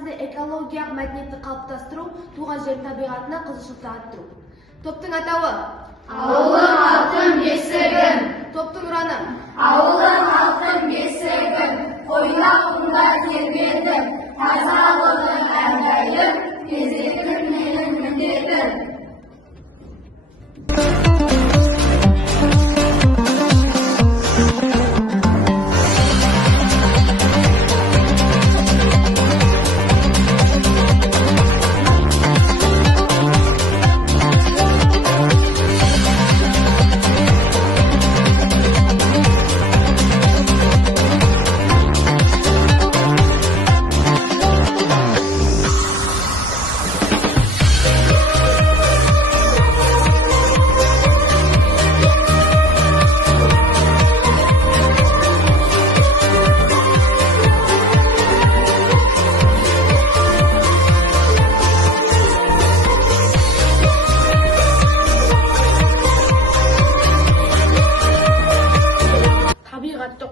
ортасында экологиялық мәдениетті қалыптастыру, туған жер табиғатына қызығушылықты арттыру. Топтың атауы: Ауылым, алтын, бесігім. Топтың ұраны: Ауылым, алтын, бесігім. Қойна құмда тербедім, тазалығың әрдайым, кездегім менің міндетім.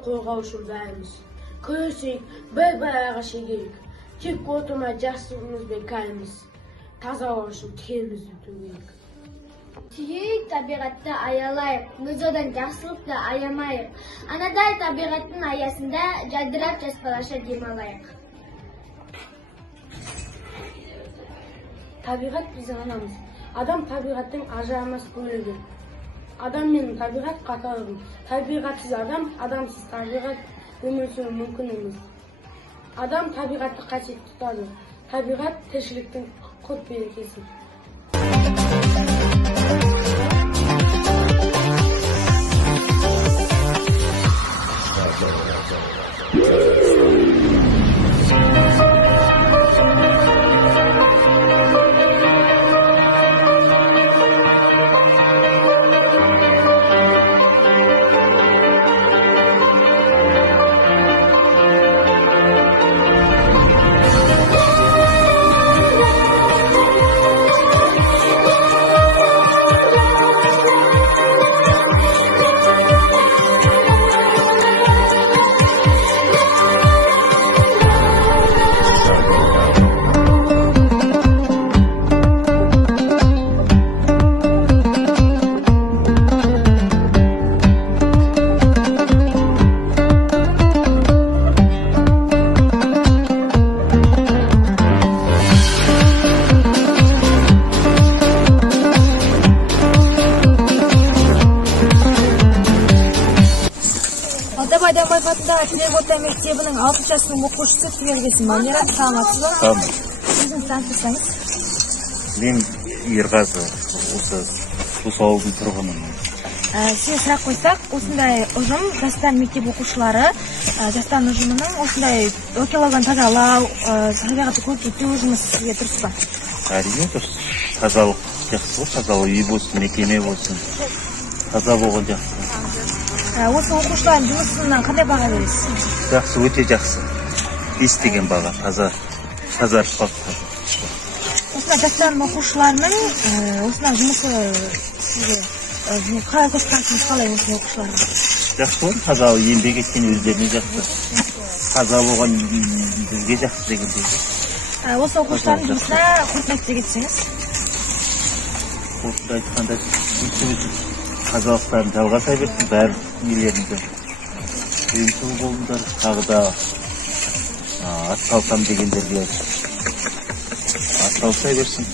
Қорғау үшін бәріміз күресейік, бір аяға шегейік. Тек отырмай жақсылығымызбен кәйіміз, таза ауа үшін терімізді төгейік. Сүйейік табиғатты аялайық, біз одан жақсылықты аямайық. Анадай табиғаттың аясында жадырап жаспалаша демалайық. Табиғат біздің анамыз. Адам табиғаттың ажырамас бөлігі. Адам мен табиғат қатарлы. Табиғатсыз адам, адамсыз табиғат өмір сүру мүмкін емес. Адам табиғатты қасиет тұтады. Табиғат тіршіліктің құт берекесі. Б.Адамбаев атындағы тірек орта мектебінің 6 сынып оқушысы Түгелкелсін Б. Саламатсыз ба? Өзіңізді таныстырсаңыз. Мен Ерғазы, осы ауылдың тұрғынымын. Сізге сұрақ қойсақ, осындай ұжым, жастар мектеп оқушылары, жастар ұжымының осындай экологияны тазалау, табиғатты көркейту жұмысы сізге дұрыс па? Әрине дұрыс. Тазалық жақсы ғой, тазалық үй болсын, мекеме болсын. Таза болған жақсы. Осы оқушылардың жұмысынан қандай баға бересіз? Жақсы, өте жақсы. 5 деген баға, таза ұрпақ. Осындай жастар оқушыларының осындай жұмысы сізге қалай көзқарасыңыз қалай осы оқушыларға? Жақсы ғой, таза еңбек еткен өздеріне жақсы. Таза болған бізге жақсы дегендей. Осы оқушылардың жұмысына қосып кетсеңіз? Қосып айтқанда тазалықтарын жалғаса берсін, бәрі нелерінде. Денсаулық болыңдар, тағы да атсалсам дегендерге атсалса берсін.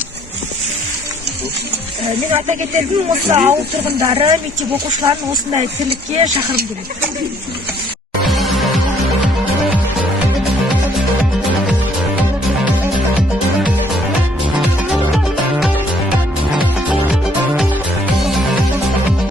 Мен айта кетерdim, осы ауыл тұрғындары, мектеп оқушыларын осындай тірлікке шақырып келеді.